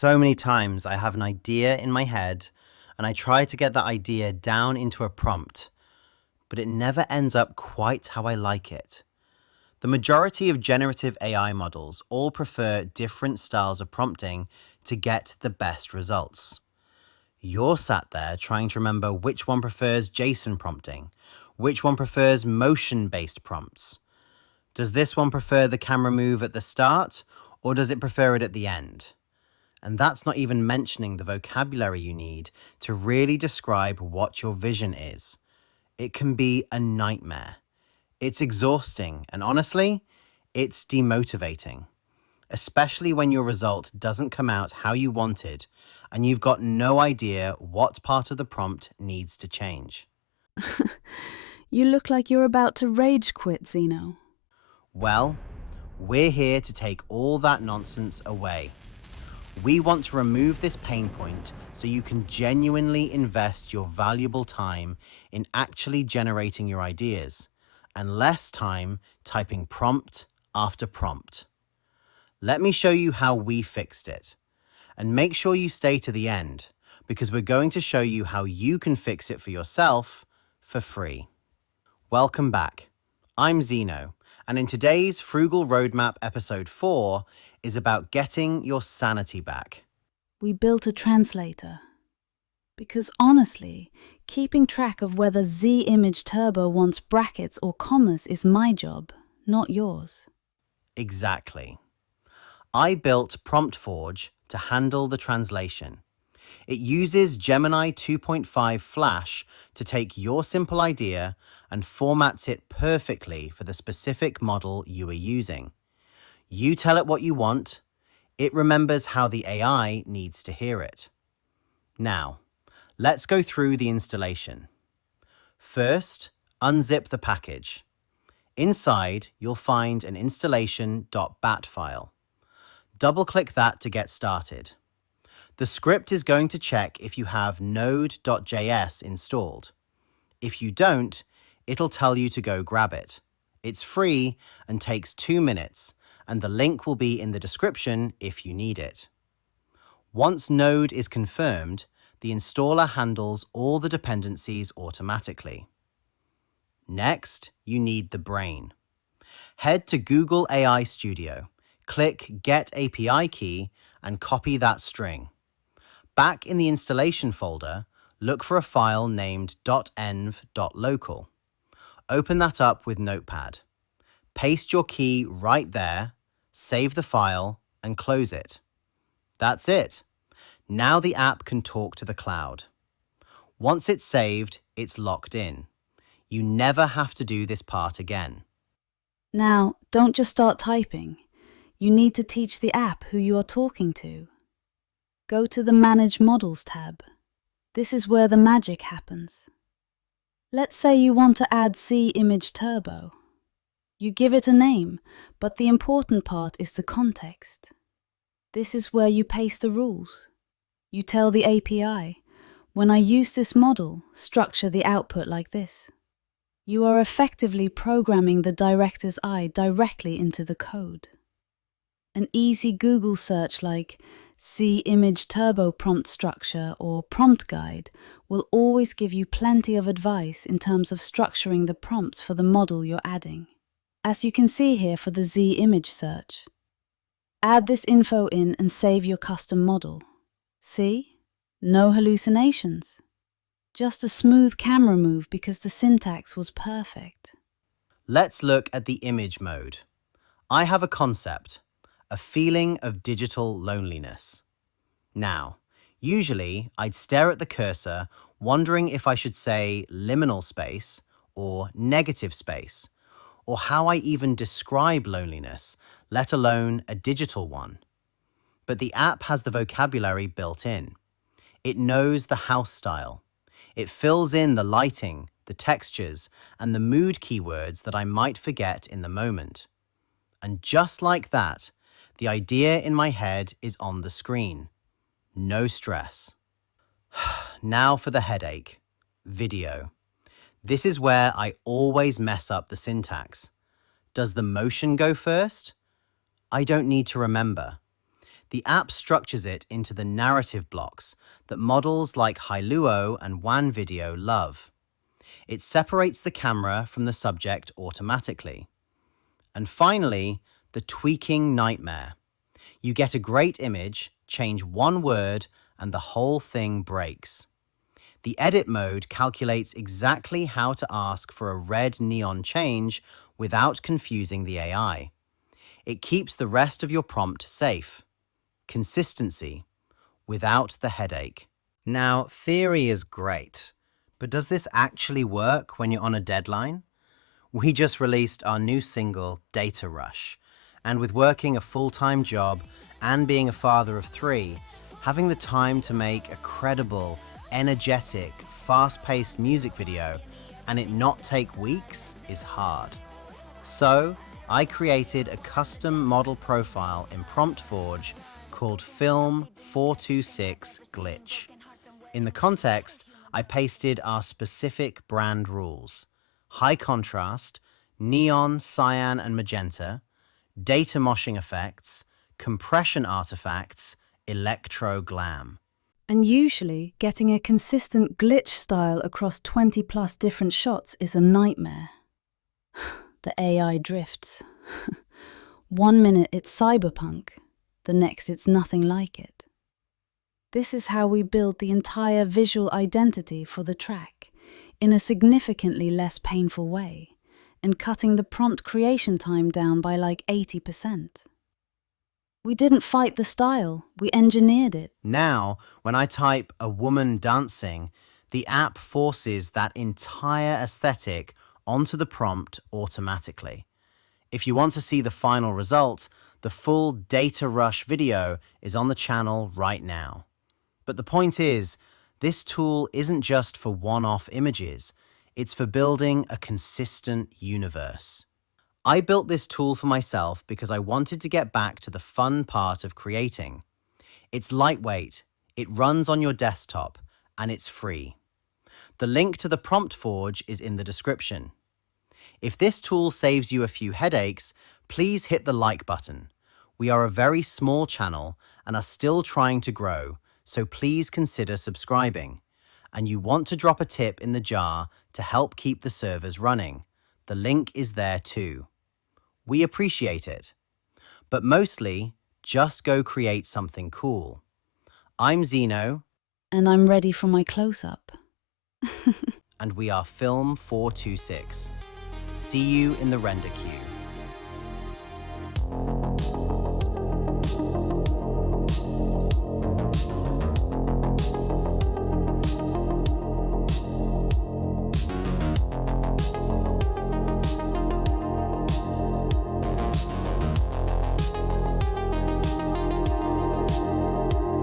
So many times I have an idea in my head and I try to get that idea down into a prompt, but it never ends up quite how I like it. The majority of generative AI models all prefer different styles of prompting to get the best results. You're sat there trying to remember which one prefers JSON prompting, which one prefers motion-based prompts. Does this one prefer the camera move at the start, or does it prefer it at the end? And that's not even mentioning the vocabulary you need to really describe what your vision is. It can be a nightmare. It's exhausting, and honestly, it's demotivating, especially when your result doesn't come out how you wanted and you've got no idea what part of the prompt needs to change. You look like you're about to rage quit, Zeno. Well, we're here to take all that nonsense away. We want to remove this pain point so you can genuinely invest your valuable time in actually generating your ideas and less time typing prompt after prompt. Let me show you how we fixed it. And make sure you stay to the end because we're going to show you how you can fix it for yourself for free. Welcome back. I'm Zeno, and in today's Frugal Roadmap episode 4 is about getting your sanity back. We built a translator. Because honestly, keeping track of whether Z Image Turbo wants brackets or commas is my job, not yours. Exactly. I built PromptForge to handle the translation. It uses Gemini 2.5 Flash to take your simple idea and formats it perfectly for the specific model you are using. You tell it what you want, it remembers how the AI needs to hear it. Now, let's go through the installation. First, unzip the package. Inside, you'll find an installation.bat file. Double-click that to get started. The script is going to check if you have node.js installed. If you don't, it'll tell you to go grab it. It's free and takes 2 minutes, and the link will be in the description if you need it. Once Node is confirmed, the installer handles all the dependencies automatically. Next, you need the brain. Head to Google AI Studio, click Get API Key, and copy that string. Back in the installation folder, look for a file named .env.local. Open that up with Notepad. Paste your key right there, save the file, and close it. That's it. Now the app can talk to the cloud. Once it's saved, it's locked in. You never have to do this part again. Now, don't just start typing. You need to teach the app who you are talking to. Go to the Manage Models tab. This is where the magic happens. Let's say you want to add Z Image Turbo. You give it a name, but the important part is the context. This is where you paste the rules. You tell the API, when I use this model, structure the output like this. You are effectively programming the director's eye directly into the code. An easy Google search like Z Image Turbo prompt structure or prompt guide will always give you plenty of advice in terms of structuring the prompts for the model you're adding. As you can see here for the Z image search. Add this info in and save your custom model. See? No hallucinations. Just a smooth camera move because the syntax was perfect. Let's look at the image mode. I have a concept, a feeling of digital loneliness. Now, usually I'd stare at the cursor wondering if I should say liminal space or negative space, or how I even describe loneliness, let alone a digital one. But the app has the vocabulary built in. It knows the house style. It fills in the lighting, the textures, and the mood keywords that I might forget in the moment. And just like that, the idea in my head is on the screen. No stress. Now for the headache. Video. This is where I always mess up the syntax. Does the motion go first? I don't need to remember. The app structures it into the narrative blocks that models like Hailuo and WanVideo love. It separates the camera from the subject automatically. And finally, the tweaking nightmare. You get a great image, change one word, and the whole thing breaks. The edit mode calculates exactly how to ask for a red neon change without confusing the AI. It keeps the rest of your prompt safe. Consistency, without the headache. Now, theory is great, but does this actually work when you're on a deadline? We just released our new single, Data Rush, and with working a full-time job and being a father of 3, having the time to make a credible, energetic, fast-paced music video and it not take weeks is hard. So, I created a custom model profile in PromptForge called Film 426 Glitch. In the context, I pasted our specific brand rules: high contrast, neon, cyan, and magenta, data moshing effects, compression artifacts, electro glam. And usually, getting a consistent glitch style across 20 plus different shots is a nightmare. The AI drifts. 1 minute it's cyberpunk, the next it's nothing like it. This is how we build the entire visual identity for the track, in a significantly less painful way, and cutting the prompt creation time down by like 80%. We didn't fight the style, we engineered it. Now, when I type a woman dancing, the app forces that entire aesthetic onto the prompt automatically. If you want to see the final result, the full Data Rush video is on the channel right now. But the point is, this tool isn't just for one-off images, it's for building a consistent universe. I built this tool for myself because I wanted to get back to the fun part of creating. It's lightweight, it runs on your desktop, and it's free. The link to the PromptForge is in the description. If this tool saves you a few headaches, please hit the like button. We are a very small channel and are still trying to grow, so please consider subscribing. And you want to drop a tip in the jar to help keep the servers running. The link is there too. We appreciate it. But mostly, just go create something cool. I'm Zeno. And I'm ready for my close-up. And we are Film 426. See you in the render queue.